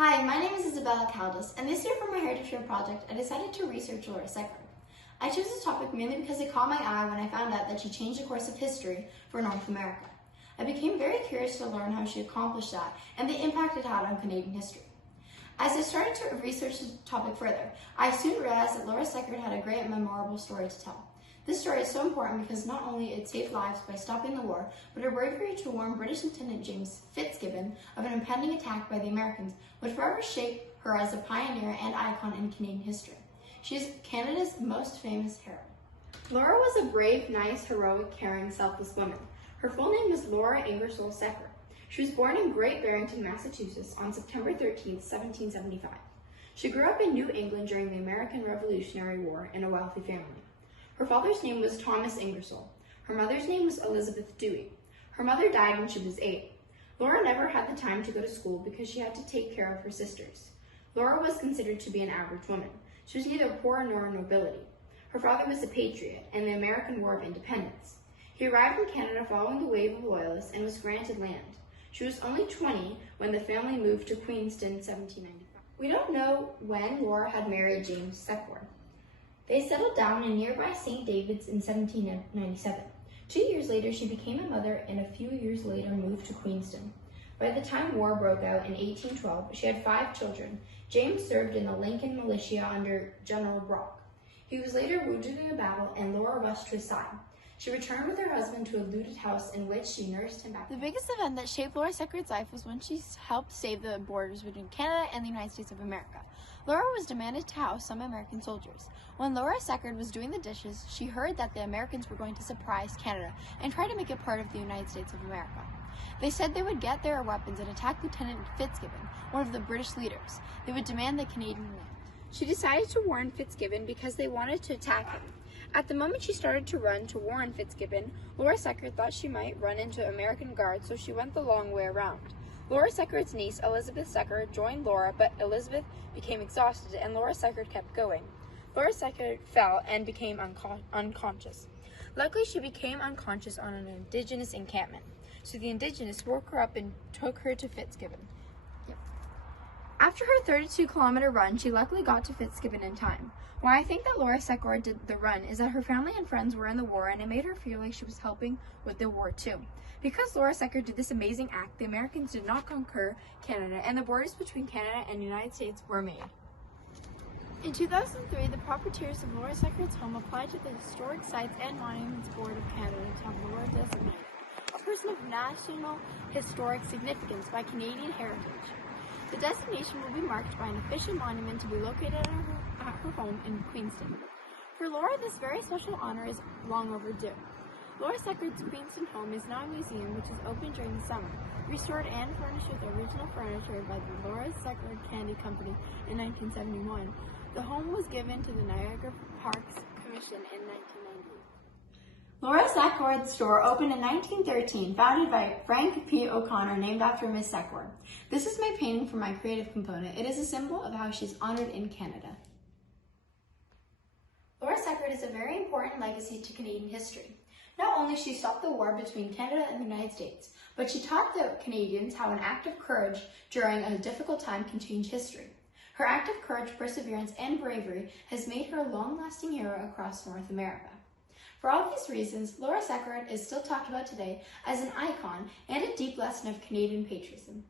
Hi, my name is Isabella Caldas, and this year for my Heritage Fair project, I decided to research Laura Secord. I chose this topic mainly because it caught my eye when I found out that she changed the course of history for North America. I became very curious to learn how she accomplished that and the impact it had on Canadian history. As I started to research the topic further, I soon realized that Laura Secord had a great and memorable story to tell. This story is so important because not only it saved lives by stopping the war, but her bravery to warn British Lieutenant James Fitzgibbon of an impending attack by the Americans would forever shape her as a pioneer and icon in Canadian history. She is Canada's most famous heroine. Laura was a brave, nice, heroic, caring, selfless woman. Her full name was Laura Ingersoll Secord. She was born in Great Barrington, Massachusetts on September 13, 1775. She grew up in New England during the American Revolutionary War in a wealthy family. Her father's name was Thomas Ingersoll. Her mother's name was Elizabeth Dewey. Her mother died when she was 8. Laura never had the time to go to school because she had to take care of her sisters. Laura was considered to be an average woman. She was neither poor nor nobility. Her father was a patriot in the American War of Independence. He arrived in Canada following the wave of loyalists and was granted land. She was only 20 when the family moved to Queenston in 1795. We don't know when Laura had married James Secord. They settled down in nearby St. David's in 1797. 2 years later, she became a mother and a few years later moved to Queenston. By the time war broke out in 1812, she had 5 children. James served in the Lincoln militia under General Brock. He was later wounded in a battle and Laura rushed to his side. She returned with her husband to a looted house in which she nursed him back. The biggest event that shaped Laura Secord's life was when she helped save the borders between Canada and the United States of America. Laura was demanded to house some American soldiers. When Laura Secord was doing the dishes, she heard that the Americans were going to surprise Canada and try to make it part of the United States of America. They said they would get their weapons and attack Lieutenant Fitzgibbon, one of the British leaders. They would demand the Canadian land. She decided to warn Fitzgibbon because they wanted to attack him. At the moment she started to run to warn Fitzgibbon, Laura Secord thought she might run into American guards, so she went the long way around. Laura Secord's niece, Elizabeth Secord, joined Laura, but Elizabeth became exhausted and Laura Secord kept going. Laura Secord fell and became unconscious. Luckily, she became unconscious on an Indigenous encampment, so the Indigenous woke her up and took her to Fitzgibbon. After her 32-kilometer run, she luckily got to Fitzgibbon in time. Why I think that Laura Secord did the run is that her family and friends were in the war and it made her feel like she was helping with the war too. Because Laura Secord did this amazing act, the Americans did not conquer Canada and the borders between Canada and the United States were made. In 2003, the proprietors of Laura Secord's home applied to the Historic Sites and Monuments Board of Canada to have Laura designated a person of national historic significance by Canadian heritage. The designation will be marked by an official monument to be located at her home in Queenston. For Laura, this very special honor is long overdue. Laura Secord's Queenston home is now a museum which is open during the summer, restored and furnished with original furniture by the Laura Secord Candy Company in 1971. The home was given to the Niagara Parks Commission in 1990. Laura Secord's store opened in 1913, founded by Frank P. O'Connor, named after Miss Secord. This is my painting for my creative component. It is a symbol of how she's honored in Canada. Laura Secord is a very important legacy to Canadian history. Not only she stopped the war between Canada and the United States, but she taught the Canadians how an act of courage during a difficult time can change history. Her act of courage, perseverance, and bravery has made her a long-lasting hero across North America. For all these reasons, Laura Secord is still talked about today as an icon and a deep lesson of Canadian patriotism.